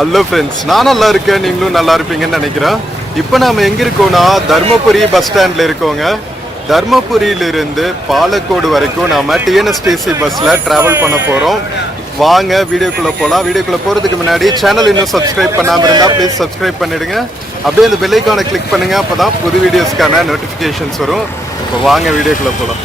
Hello friends, நான் நல்லா இருக்கேன், நீங்களும் நல்லா இருப்பீங்கன்னு நினைக்கிறேன். இப்போ நாம் எங்கே இருக்கோம்னா தர்மபுரி பஸ் ஸ்டாண்டில் இருக்கோங்க. தர்மபுரியிலிருந்து பாலக்கோடு வரைக்கும் நாம் டிஎன்எஸ்டிசி பஸ்ஸில் ட்ராவல் பண்ண போகிறோம். வாங்க வீடியோக்குள்ளே போகலாம். வீடியோக்குள்ளே போகிறதுக்கு முன்னாடி சேனல் இன்னும் சப்ஸ்கிரைப் பண்ணாமல் இருந்தால் ப்ளீஸ் சப்ஸ்கிரைப் பண்ணிவிடுங்க. அப்படியே அந்த பெல் ஐகானை கிளிக் பண்ணுங்கள், அப்போ தான் புது வீடியோஸ்க்கான நோட்டிஃபிகேஷன்ஸ் வரும். இப்போ வாங்க வீடியோக்குள்ளே போகலாம்.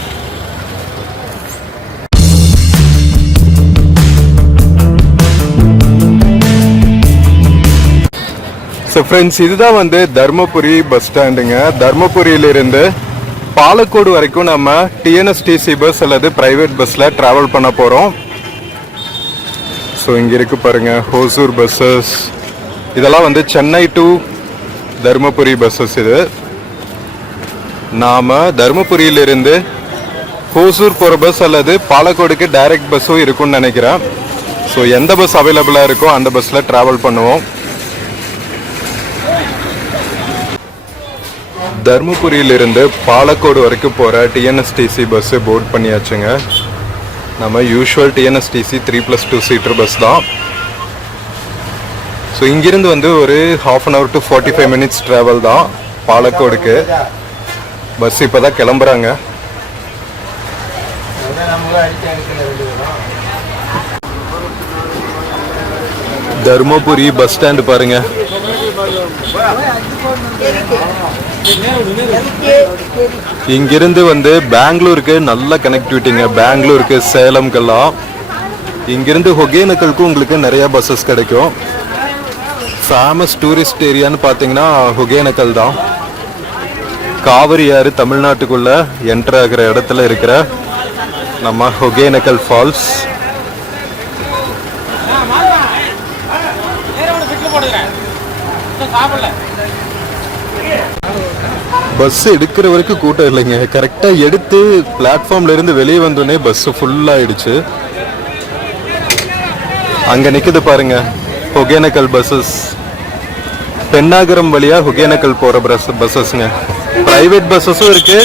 ஸோ ஃப்ரெண்ட்ஸ், இதுதான் வந்து தர்மபுரி பஸ் ஸ்டாண்டுங்க. தர்மபுரியிலிருந்து பாலக்கோடு வரைக்கும் நம்ம டிஎன்எஸ்டிசி பஸ் அல்லது ப்ரைவேட் பஸ்ஸில் ட்ராவல் பண்ண போகிறோம். ஸோ இங்கே இருக்குது பாருங்கள், ஹோசூர் பஸ்ஸஸ். இதெல்லாம் வந்து சென்னை டு தர்மபுரி பஸ்ஸஸ். இது நாம் தர்மபுரியிலிருந்து ஹோசூர் போகிற பஸ் அல்லது பாலக்கோடுக்கு டைரக்ட் பஸ்ஸும் இருக்குன்னு நினைக்கிறேன். ஸோ எந்த பஸ் அவைலபிளாக இருக்கோ அந்த பஸ்ஸில் ட்ராவல் பண்ணுவோம். தர்மபுரியிலிருந்து பாலக்கோடு வரைக்கும் போகிற டிஎன்எஸ்டிசி பஸ்ஸு போர்ட் பண்ணியாச்சுங்க. நம்ம யூஷுவல் டிஎன்எஸ்டிசி 3+2 சீட்டர் பஸ் தான். ஸோ இங்கிருந்து வந்து ஒரு 1/2 hour to 45 minutes ட்ராவல் தான் பாலக்கோடுக்கு. பஸ் இப்போ தான் கிளம்புறாங்க. தர்மபுரி பஸ் ஸ்டாண்டு பாருங்க. இங்கிருந்து வந்து பெங்களூருக்கு நல்ல கனெக்டிவிட்டிங்க. பெங்களூருக்கு, சேலம்கெல்லாம். இங்கிருந்து ஒகேனக்கலுக்கு உங்களுக்கு நிறைய பஸ்ஸஸ் கிடைக்கும். ஃபேமஸ் டூரிஸ்ட் ஏரியான்னு பார்த்தீங்கன்னா ஒகேனக்கல் தான். காவிரி ஆறு தமிழ்நாட்டுக்குள்ள என்டர் ஆகிற இடத்துல இருக்கிற நம்ம ஒகேனக்கல் ஃபால்ஸ். பஸ் எடுக்கிற வரைக்கும் கூட்டம் இல்லைங்க. கரெக்டாக எடுத்து பிளாட்ஃபார்ம்ல இருந்து வெளியே வந்தோடனே பஸ் ஃபுல்லாகிடுச்சு. அங்கே நிற்குது பாருங்க ஒகேனக்கல் பஸ்ஸஸ். பெண்ணாகரம் வழியாக ஒகேனக்கல் போகிற பஸ்ஸஸ்ங்க. ப்ரைவேட் பஸ்ஸஸும் இருக்கு,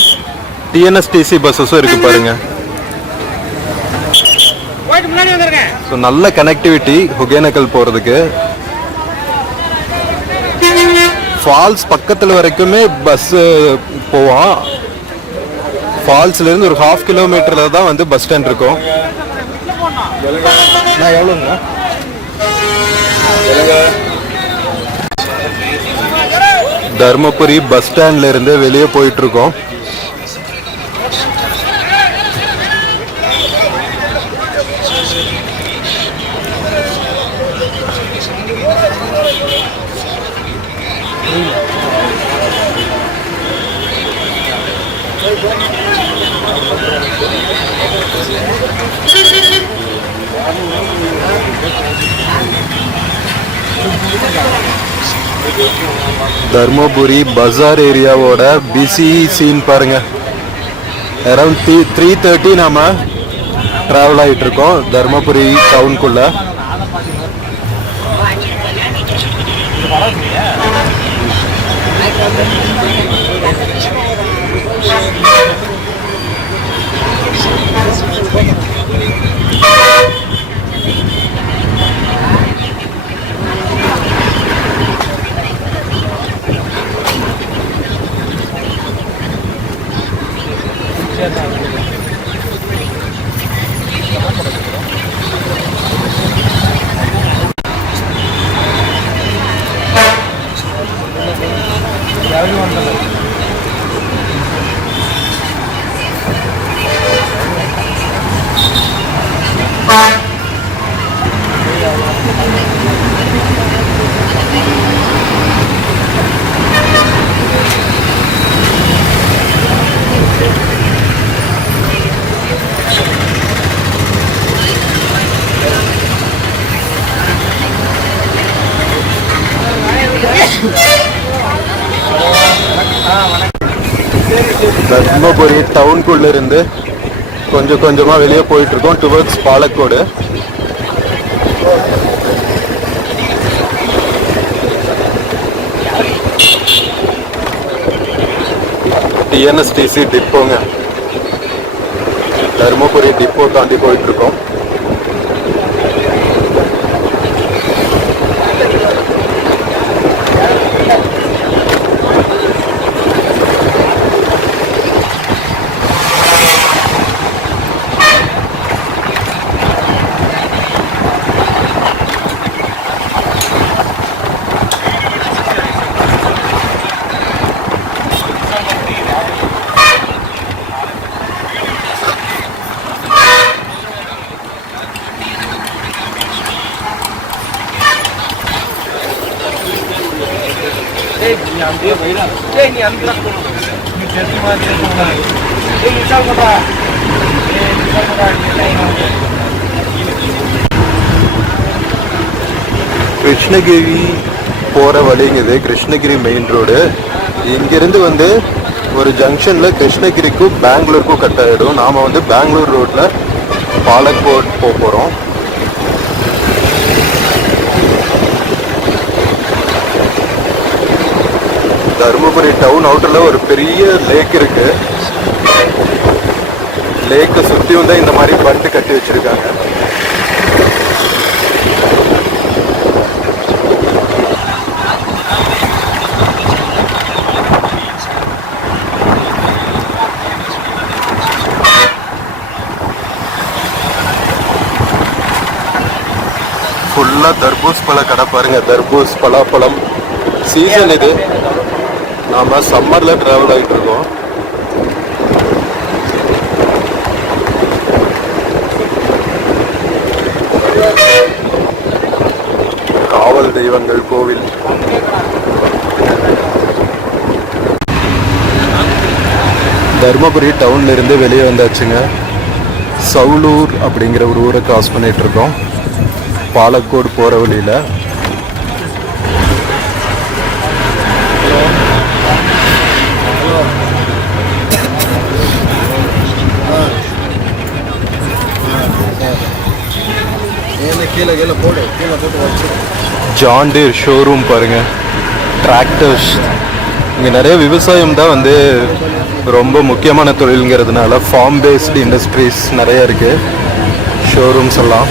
டிஎன்எஸ்டிசி பஸ்ஸஸும் இருக்கு பாருங்க. ஸோ நல்ல கனெக்டிவிட்டி ஒகேனக்கல் போகிறதுக்கு. ஃபால்ஸ் பக்கத்தில் வரைக்குமே பஸ் போவோம். ஃபால்ஸ்லேருந்து ஒரு 1/2 kilometer தான் வந்து பஸ் ஸ்டாண்ட் இருக்கும். எவ்வளோங்க? தர்மபுரி பஸ் ஸ்டாண்ட்ல இருந்து வெளியே போயிட்டு இருக்கோம். தர்மபுரி பஜார் ஏரியாவோட பிஸி சீன் பாருங்க. அரௌண்ட் 3:30 நாம டிராவல் ஆகிட்டு இருக்கோம் தர்மபுரி டவுனுக்குள்ள. தர்மபுரி டவுனுக்குள்ள இருந்து கொஞ்சம் கொஞ்சமா வெளியே போயிட்டு இருக்கோம் டுவர்ட்ஸ் பாலக்கோடு. டிஎன்எஸ்டிசி டிப்போங்க. தர்மபுரி டிப்போ தாண்டி போயிட்டு இருக்கோம். கிருஷ்ணகிரி போகிற வழிங்குது கிருஷ்ணகிரி மெயின் ரோடு. இங்கிருந்து வந்து ஒரு ஜங்ஷனில் கிருஷ்ணகிரிக்கும் பெங்களூருக்கும் கட் ஆகிடும். நாம் வந்து பெங்களூர் ரோட்டில் பாலக்கோட் போக போகிறோம். தருமபுரி டவுன் அவுட்டரில் ஒரு பெரிய லேக் இருக்கு. லேக்கை சுற்றி வந்து இந்த மாதிரி பண்டு கட்டி வச்சிருக்காங்க. ஃபுல்லாக தர்பூஸ் பழ கடை பாருங்க. தர்பூஸ் பலாப்பழம் சீசன் இது. நாம் சம்மரில் ட்ராவல் ஆகிட்டு இருக்கோம். காவல் தெய்வங்கள் கோவில். தருமபுரி டவுன்ல இருந்து வெளியே வந்தாச்சுங்க. சவுலூர் அப்படிங்கிற ஒரு ஊரை கிராஸ் பண்ணிட்டு இருக்கோம். பாலக்கோடு போகிற வழியில் ஜான் டீர் ஷோரூம் பாருங்க. டிராக்டர்ஸ் இங்கே நிறைய விவசாயம் தான் வந்து ரொம்ப முக்கியமான தொழிலுங்கிறதுனால ஃபார்ம் பேஸ்டு இண்டஸ்ட்ரீஸ் நிறைய இருக்கு. ஷோரூம்ஸ் எல்லாம்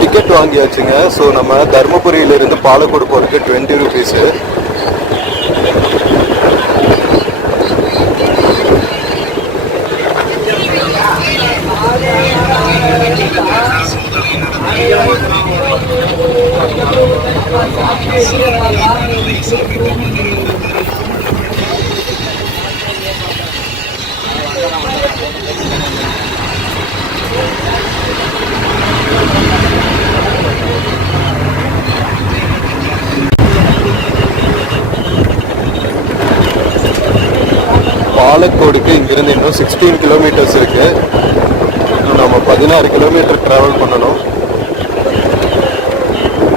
டிக்கெட் வாங்கியாச்சுங்க. ஸோ நம்ம தருமபுரியிலிருந்து பாலக்கோடு போகிறதுக்கு 20 rupees. பாலக்கோடுக்கு இங்கிருந்து இன்னும் 16 கிலோமீட்டர்ஸ் இருக்கு. நம்ம 16 கிலோமீட்டர் டிராவல் பண்ணணும்.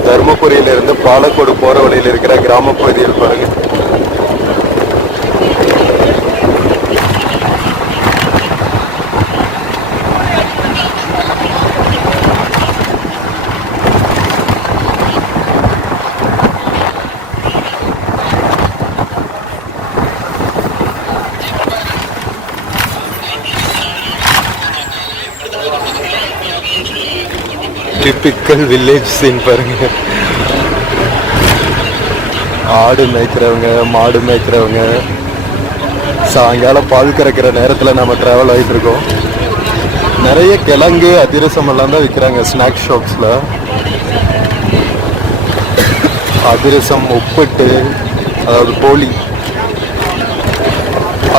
தருமபுரியிலிருந்து பாலக்கோடு போற வழியில் இருக்கிற கிராம பகுதியில் பாருங்க. டிபிக்கல் வில்லேஜ் சீன் பாருங்க. ஆடு மேய்க்கிறவங்க, மாடு மேய்க்கிறவங்க, சாயங்காலம் பால் கறக்கிற நேரத்தில் நம்ம ட்ராவல் ஆகிட்டு இருக்கோம். நிறைய கிழங்கு அதிரசம் எல்லாம் தான் விற்கிறாங்க ஸ்நாக்ஸ் ஷாப்ஸில். அதிரசம், உப்பிட்டு, அதாவது போலி,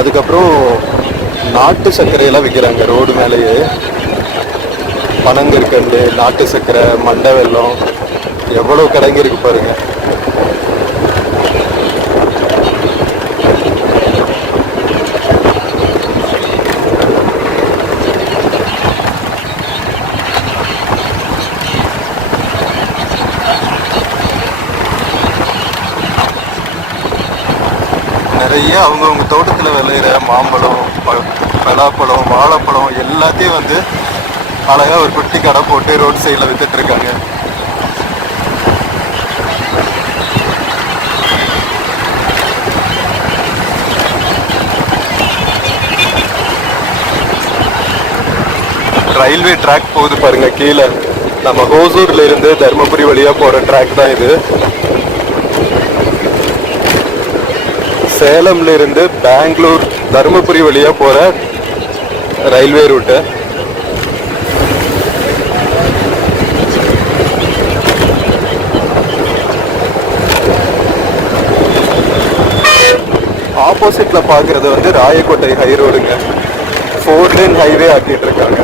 அதுக்கப்புறம் நாட்டு சர்க்கரையெல்லாம் விற்கிறாங்க ரோடு மேலேயே. பனங்கற்கண்டு, நாட்டு சர்க்கரை, மண்டை வெல்லம், எவ்வளோ கடைங்க இருக்கு பாருங்க. நிறைய அவங்கவுங்க தோட்டத்தில் விளையிற மாம்பழம், பலாப்பழம், வாழைப்பழம் எல்லாத்தையும் வந்து அழகா ஒரு குட்டி கடை போட்டு ரோட் சைடில் வித்துட்டு இருக்காங்க. ரயில்வே ட்ராக் போகுது பாருங்க கீழே. நம்ம ஹோசூர்ல இருந்து தர்மபுரி வழியா போற ட்ராக் தான் இது. சேலம்ல இருந்து பெங்களூர், தர்மபுரி வழியா போற ரயில்வே ரூட்டு. ஆப்போசிட்ல பார்க்கறது வந்து ராயக்கோட்டை ஹை ரோடுங்க. 4 லேன் ஹைவே ஆக்கிட்டு இருக்காங்க.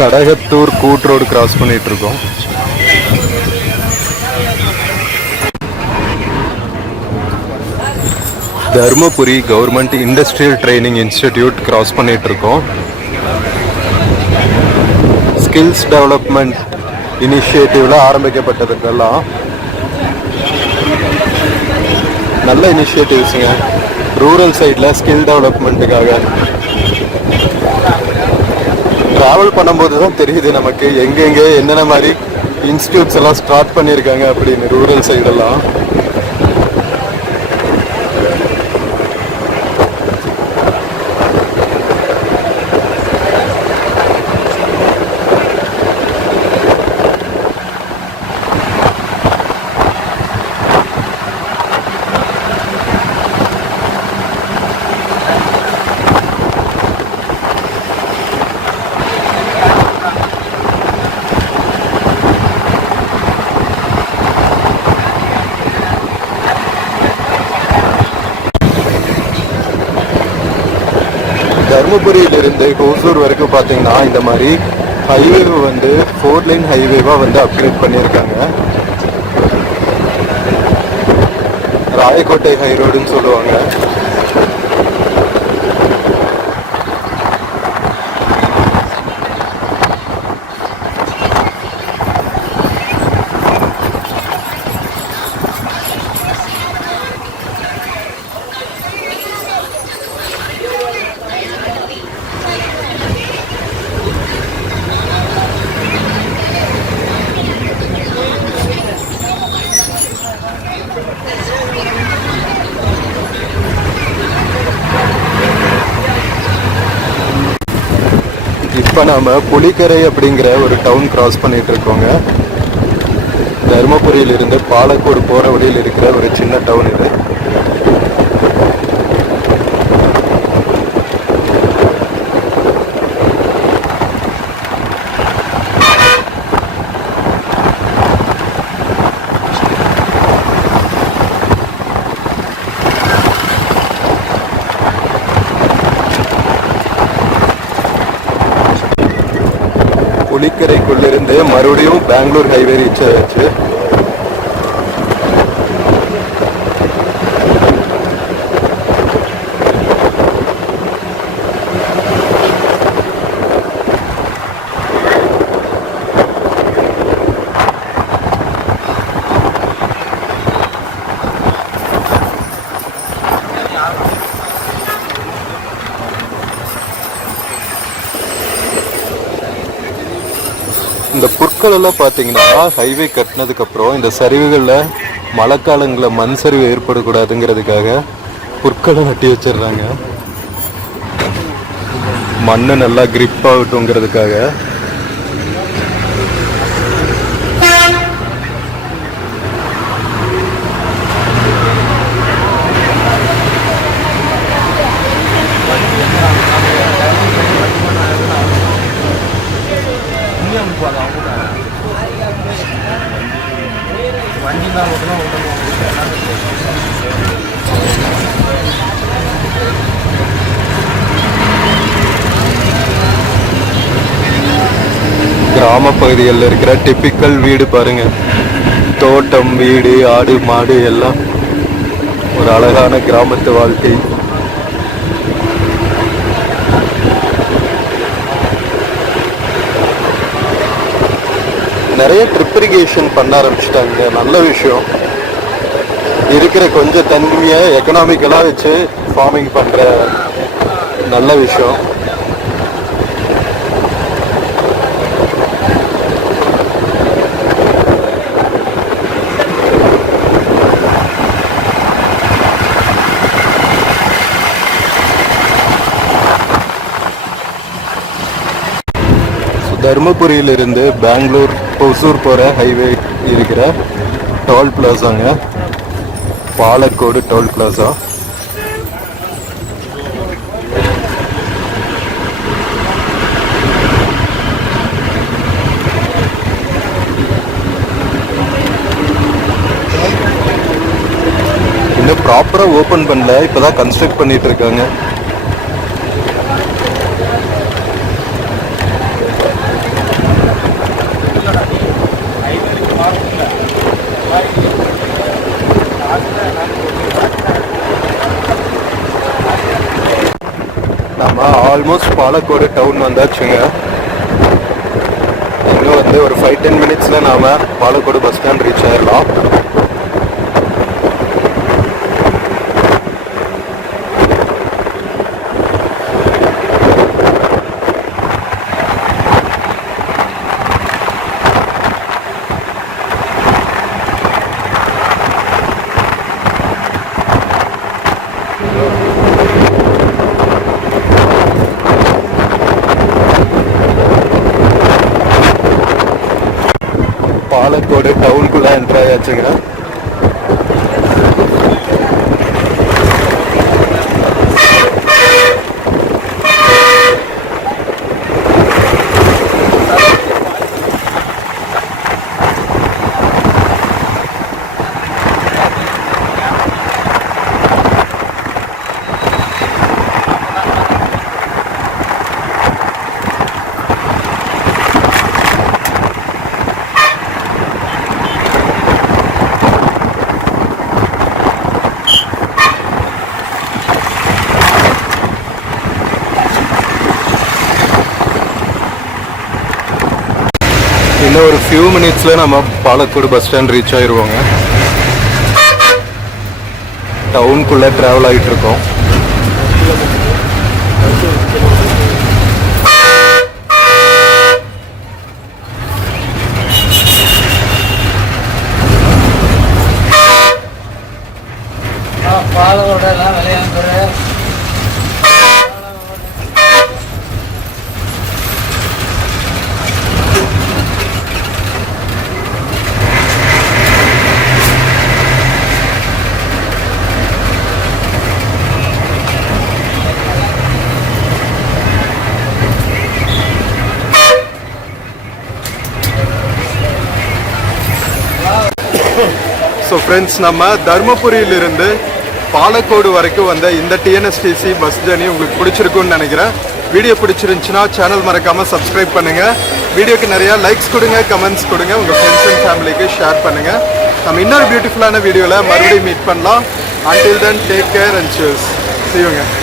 கடகத்தூர் கூட் ரோடு கிராஸ் பண்ணிட்டு இருக்கோம். Dharmapuri government industrial training institute cross பண்ணிட்டு இருக்கோம். ஸ்கில்ஸ் டெவலப்மெண்ட் இனிஷியேட்டிவ்ல ஆரம்பிக்கப்பட்டதுக்கெல்லாம் நல்ல இனிஷியேட்டிவ்ஸுங்க. ரூரல் சைடில் ஸ்கில் டெவலப்மெண்ட்டுக்காக ட்ராவல் பண்ணும்போது தான் தெரியுது நமக்கு எங்கெங்கே என்னென்ன மாதிரி இன்ஸ்டியூட்ஸ் எல்லாம் ஸ்டார்ட் பண்ணியிருக்காங்க அப்படின்னு ரூரல் சைடெல்லாம். தர்மபுரியிலிருந்து ஹோசூர் வரைக்கும் பார்த்தீங்கன்னா இந்த மாதிரி ஹைவே வந்து 4 லேன் ஹைவேவாக வந்து அப்கிரேட் பண்ணியிருக்காங்க. ராயக்கோட்டை ஹை ரோடுன்னு சொல்லுவாங்க. இப்போ நாம புலிக்கரை அப்படிங்கிற ஒரு டவுன் கிராஸ் பண்ணிட்டு இருக்கோங்க. தருமபுரியிலிருந்து பாலக்கோடு போற வழியில் இருக்கிற ஒரு சின்ன டவுன் இது. புலிக்கரைக்குள்ளிருந்து மறுபடியும் பெங்களூர் ஹைவே ரீச் ஆச்சு. இந்த புற்கள் எல்லாம் பார்த்தீங்கன்னா ஹைவே கட்டினதுக்கப்புறம் இந்த சரிவுகளில் மழைக்காலங்களில் மண் சரிவு ஏற்படக்கூடாதுங்கிறதுக்காக புற்களை நட்டி வச்சிடுறாங்க. மண்ணு நல்லா கிரிப் ஆகட்டுங்கிறதுக்காக. கிராம பகுதிகளில் இருக்கிற டிப்பிக்கல் வீடு பாருங்க. தோட்டம், வீடு, ஆடு, மாடு எல்லாம் ஒரு அழகான கிராமத்து வாழ்க்கை. நிறைய ட்ரிப் இரிகேஷன் பண்ண ஆரம்பிச்சிட்டாங்க. நல்ல விஷயம். இருக்கிற கொஞ்சம் தண்ணியை எக்கனாமிக்கலாக வச்சு ஃபார்மிங் பண்ணுற நல்ல விஷயம். தருமபுரியிலிருந்து பெங்களூர் ஒசூர் போகிற ஹைவே இருக்கிற டோல் பிளாசாங்க, பாலக்கோடு டோல் பிளாசா. இன்னும் ப்ராப்பராக ஓப்பன் பண்ணல, இப்போதான் கன்ஸ்ட்ரக்ட் பண்ணிட்டு இருக்காங்க. நம்ம ஆல்மோஸ்ட் பாலக்கோடு டவுன் வந்தாச்சுங்க. இன்னும் வந்து ஒரு 5-10 மினிட்ஸில் நாம் பாலக்கோடு பஸ் ஸ்டாண்ட் ரீச் ஆகிடலாம். பாலக்கோடு டவுனுக்குள்ள என்ட்ரு ஆயாச்சுங்க. இன்னும் ஒரு ஃபியூ மினிட்ஸில் நம்ம பாலக்கோடு பஸ் ஸ்டாண்ட் ரீச் ஆயிடுவோங்க. டவுனுக்குள்ளே ட்ராவல் ஆகிட்டு இருக்கோம். ஸோ ஃப்ரெண்ட்ஸ், நம்ம தருமபுரியிலிருந்து பாலக்கோடு வரைக்கும் வந்த இந்த டிஎன்எஸ்டிசி பஸ் ஜர்னி உங்களுக்கு பிடிச்சிருக்குன்னு நினைக்கிறேன். வீடியோ பிடிச்சிருந்துச்சுன்னா சேனல் மறக்காமல் சப்ஸ்கிரைப் பண்ணுங்கள். வீடியோக்கு நிறையா லைக்ஸ் கொடுங்க, கமெண்ட்ஸ் கொடுங்க, உங்கள் ஃப்ரெண்ட்ஸ் அண்ட் ஃபேமிலிக்கு ஷேர் பண்ணுங்கள். நம்ம இன்னொரு பியூட்டிஃபுல்லான வீடியோவில் மறுபடியும் மீட் பண்ணலாம். Until then, take care and cheers. See you again.